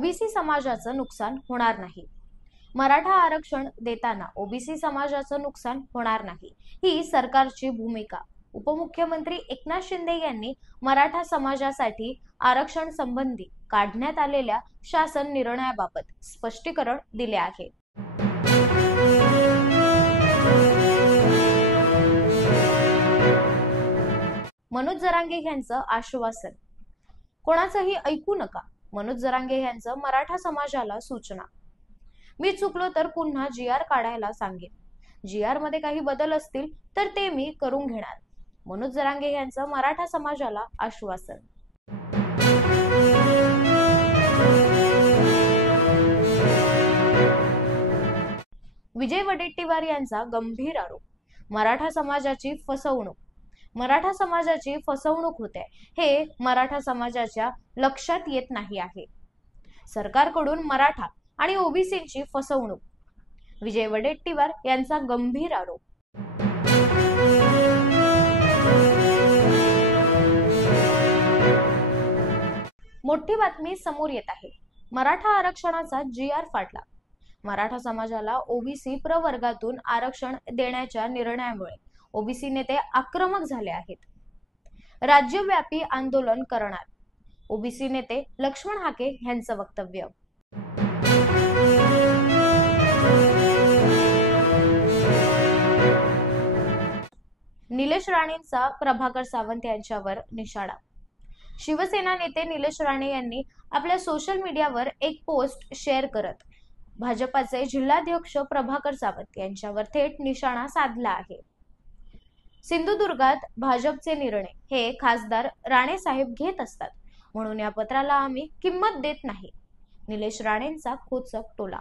OBC समाजाचं नुकसान होणार नाही। मराठा आरक्षण देताना ओबीसी समाजाचं नुकसान होणार नाही, ही सरकारची भूमिका उपमुख्यमंत्री एकनाथ शिंदे यांनी मराठा समाजासाठी आरक्षण संबंधी काढण्यात आलेल्या शासन निर्णयाबाबत स्पष्टीकरण दिले आहे। मनोज जरांगे यांचं आश्वासन, कोणाचंही ऐकू नका। मनोज जरांगे यांचं मराठा समाजाला सूचना, मी चुकलो तर पुन्हा GR काढायला सांगेन। GR मध्ये काही बदल असतील तर ते मी करून घेणार। मनोज जरांगे यांचं मराठा समाजाला आश्वासन। विजय वडेट्टीवार यांचा गंभीर आरोप, मराठा समाजाची फसवणूक। मराठा समाजाची फसवणूक होते हे मराठा समाजाच्या लक्षात येत नाही आहे। सरकारकडून मराठा आणि ओबीसींची फसवणूक, विजय वडेट्टीवार यांचा गंभीर आरोप। मोठी बातमी समोर येत आहे, मराठा आरक्षणाचा GR फाटला। मराठा समाजाला ओबीसी प्रवर्गातून आरक्षण देण्याच्या निर्णयामुळे ओबीसी नेते आक्रमक झाले आहेत। राज्यव्यापी आंदोलन करणार, ओबीसी नेते लक्ष्मण हाके यांचं वक्तव्य। निलेश राणेंचा प्रभाकर सावंत यांच्यावर निशाणा। शिवसेना नेते निलेश राणे यांनी आपल्या सोशल मीडियावर एक पोस्ट शेअर करत भाजपाचे जिल्हाध्यक्ष प्रभाकर सावंत यांच्यावर थेट निशाणा साधला आहे। सिंधुदुर्गात भाजपचे निर्णय हे खासदार राणे साहेब घेत असतात, म्हणून या पत्राला आम्ही किंमत देत नाही, निलेश राणेंचा खोचक टोला।